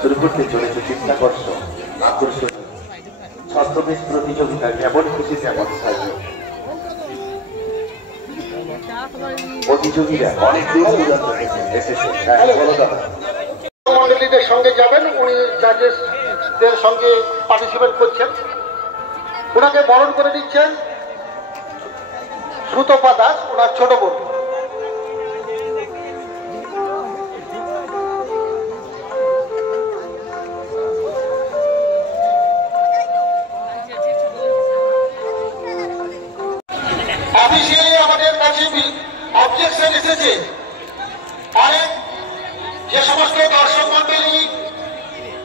শুরু করতে চলেছে চিত্তাকর্ষণ আকর্ষণীয় ছদ্মবেশ প্রতিযোগিতা। যেমন খুশি তেমন সাজে প্রতিযোগীরা অনেক দূর দূরান্ত থেকে এসেছে। মন্ডলীদের সঙ্গে যাবেন, উনি জাজেসদের সঙ্গে পার্টিসিপেট করছেন। ওনাকে বরণ করে দিচ্ছেন সুতপা দাস, ওনার ছোট বোন। অফিসিয়ালি আমাদের কাছে অবজেকশন এসেছে, অনেক যে সমস্ত দর্শক মন্ডলী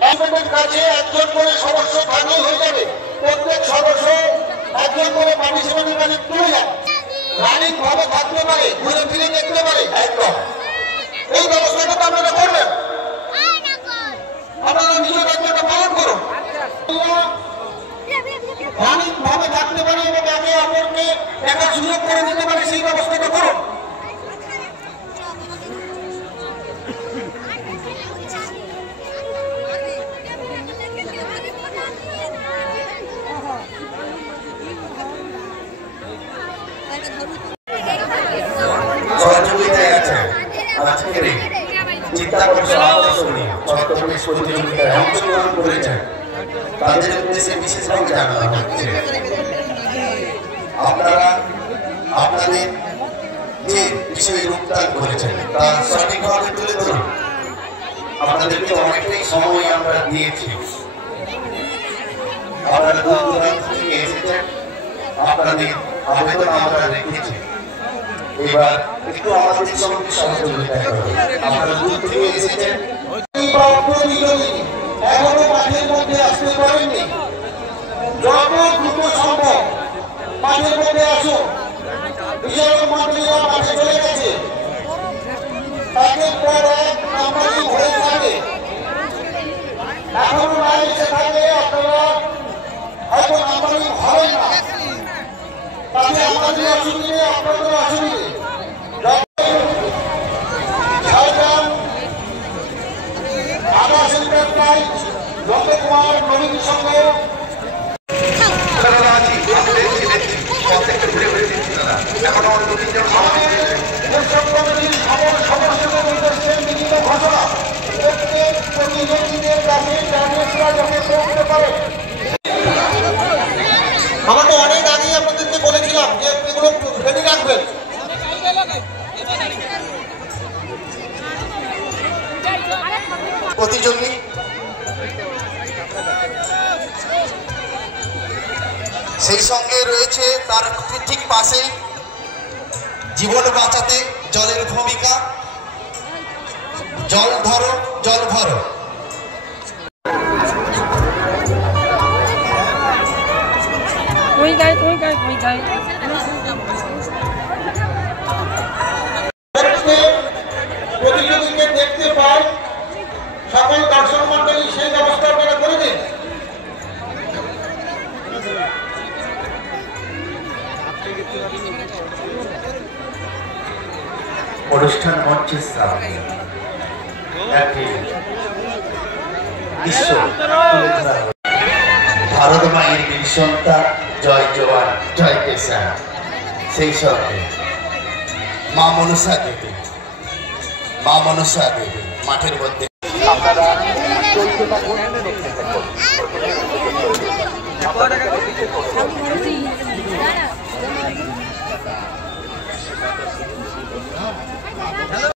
আপনাদের কাছে একজন করে সদস্য থাকলেই হয়ে যাবে, প্রত্যেক সদস্য একজন করে পার্টিসিপেন্টের কাছে তুলে যান। রানিং ভাবে থাকতে পারে, ঘুরে ফিরে দেখতে পারে, একদম এই ব্যবস্থাটা তো আপনারা করবেন। আপনারা নিজের দায়িত্বটা পালন করুন। রানিং ভাবে থাকতে পারে এবং একে অপরকে দেখার সুযোগ করে দিতে পারে, সেই ব্যবস্থাটা করুন। সহযোগিতায় আছে আজকের এই চিত্তাকর্ষণ আকর্ষণীয় ছদ্মবেশ প্রতিযোগিতায় অংশগ্রহণ করেছেন। তাদের উদ্দেশ্যে বিশেষভাবে জানানো হচ্ছে আপনারা আপনাদের যে বিষয়ে যোগদান করেছেন তা সঠিকভাবে তুলে ধরুন। আপনাদেরকে অনেকটাই সময় আমরা দিয়েছি, আপনারা দূর দূরান্ত থেকে এসেছেন, আপনাদের আবেদন আমরা রেখেছি। এবার একটু আমাদের সঙ্গে সহযোগিতা করুন। আপনারা দূর থেকে এসেছেন, এখনো মাঠের মধ্যে আসতে পারেননি, যত দ্রুত সম্ভব মাঠের মধ্যে আসুন। বিশাল মন্ত্রীরা মাঠে চলে গেছে, একের পর এক নাম্বারিং হয়ে যাবে। এখনো না এসে থাকলে আপনারা হয়তো নাম্বারিং হবে না, তাতে আমাদের অসুবিধে, আপনাদের অসুবিধে। ঝাড়গ্রাম আকাশ এন্টারপ্রাইজ রতকুমার নবীর সঙ্গে আমরা তো অনেক আগেই আপনাদেরকে বলেছিলাম যে এগুলো রেডি রাখবেন। প্রতিযোগী সেই সঙ্গে রয়েছে তার ঠিক পাশেই জীবন বাঁচাতে জলের ভূমিকা, জল ধরো জল ভরো। প্রতিযোগীকে দেখতে পাই, সকল দর্শক মন্ডলী সেই ব্যবস্থা আপনারা করে দিন। অনুষ্ঠান মঞ্চের সামনে একটি দৃশ্য তুলে ধরা হলো। ভারত মায়ের বীর সন্তান, জয় জওয়ান জয় কিষান। সেই সঙ্গে মা মনসা দেবী মাঠের মধ্যে আপনারা চলতে থাকুন।